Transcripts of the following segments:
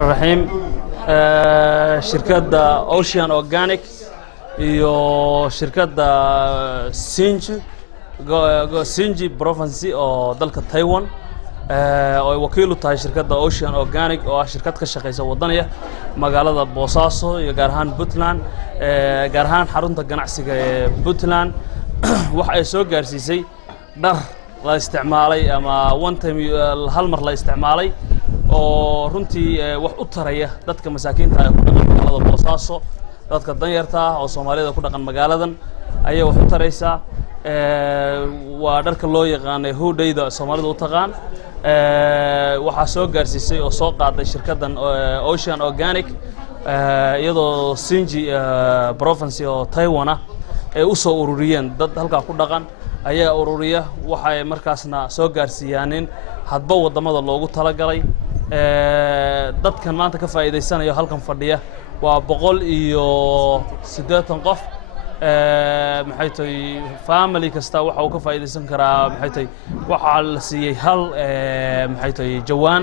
الرحيم شركة Ocean Organic iyo shirkadda Sinji Province oo dalka Taiwan oo ay wakiil u tahay shirkadda Ocean Organic oo ah shirkad ka shaqeysa wadaniga magaalada Boosaaso iyo gaar ahaan Puntland gaar ahaan xarunta ganacsiga ee Puntland waxa ay soo gaarsiisay dhar la isticmaalay ama one time hal mar la isticmaalay oo runtii wax u taraya dadka masaakiinta ah ku dhaqan magaalada Boosaaso dadka danyarta ah oo Soomaalida ku dhaqan magaaladan ayay wax u taraysaa waa dharka loo yaqaan hoodayda Soomaalida u taqaan waxa soo gaarsiisay oo soo qaaday shirkaddan Ocean Organic iyadoo Sinji Province oo Taiwan ah ay u soo ururiyeen dad halka ku dhaqan ayaa ururiya waxa ay markaasna soo gaarsiiyaan hadba wadamada loogu talagalay dadkan maanta ka faa'iideysanayo halkan fadhiya waa 180 qof maxay tahay family kasta waxa uu ka faa'iideysan karaa maxay tahay waxa la siiyay hal maxay tahay jawaan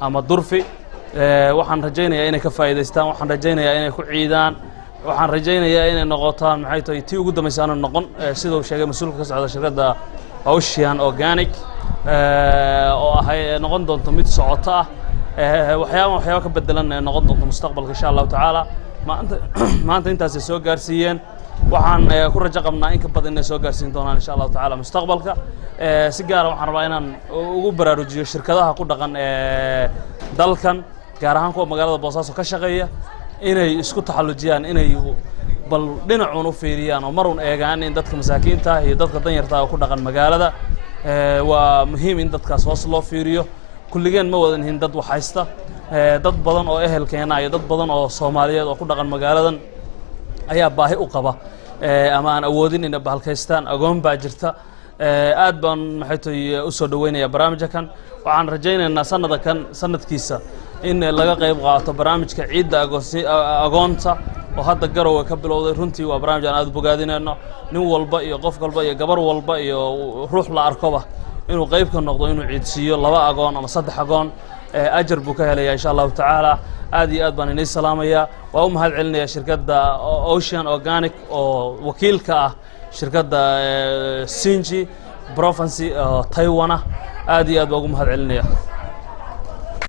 ama durfi waxaan rajaynayaa inay ka faa'iideystaan waxaan rajaynayaa inay ku ciidaan waxaan rajaynayaa inay noqotaan maxay tahay tii ugu dambeysana noqon sidoo sheegay mas'uulka ka socda shirkadda Ocean Organic oo ay noqon doonto mid socota waxyaabo ka bedelan noqon doonto mustaqbalka insha Allah taala maanta intaas soo gaarsiiyeen waxaan ku rajo qabnaa in ka badan inay soo gaarsiin doonaan insha Allah taala mustaqbalka si gaar ah waxaan rabaa inaan ugu baraarujiyo shirkadaha ku dhaqan dalkan gaar ahaan kuwa magaalada Boosaaso ka shaqeeya inay isku taxallujiyaan inay bal dhinacuun u fiiriyaan oo marun eegaan in dadka masaakiinta iyo dadka danyarta ah ku dhaqan magaalada waa muhiim in dadkaas hoos loo fiiriyo kulligeen ma wadan hin dad waxaysta dad badan oo ehelkeena iyo dad badan oo Soomaaliyeed oo ku dhaqan magaaladan ayaa baahi u qaba ama aan awoodin inay bahalkaystaan agoon baa jirta aad baan maxay tahay u soo dhaweynayaa barnaamijkan waxaan rajaynaynaa sanadkiisa in laga qayb qaato barnaamijka ciidda agoonta oo hadda Garowe ka bilowday runtii waa barnaamij aan aad u bogaadinayno nin walba iyo qof walba iyo gabar walba iyo ruux la arkoba inuu qayb ka noqdo inuu ciidsiyo 2 agoon ama 3 agoon ajar buu ka helayaa insha Allah taala aad iyo aad baan inay salaamaya waa u mahad celinayaa shirkadda Ocean Organic oo wakiilka ah shirkadda Sinji Province Taiwan aad iyo aad baan ugu mahad celinayaa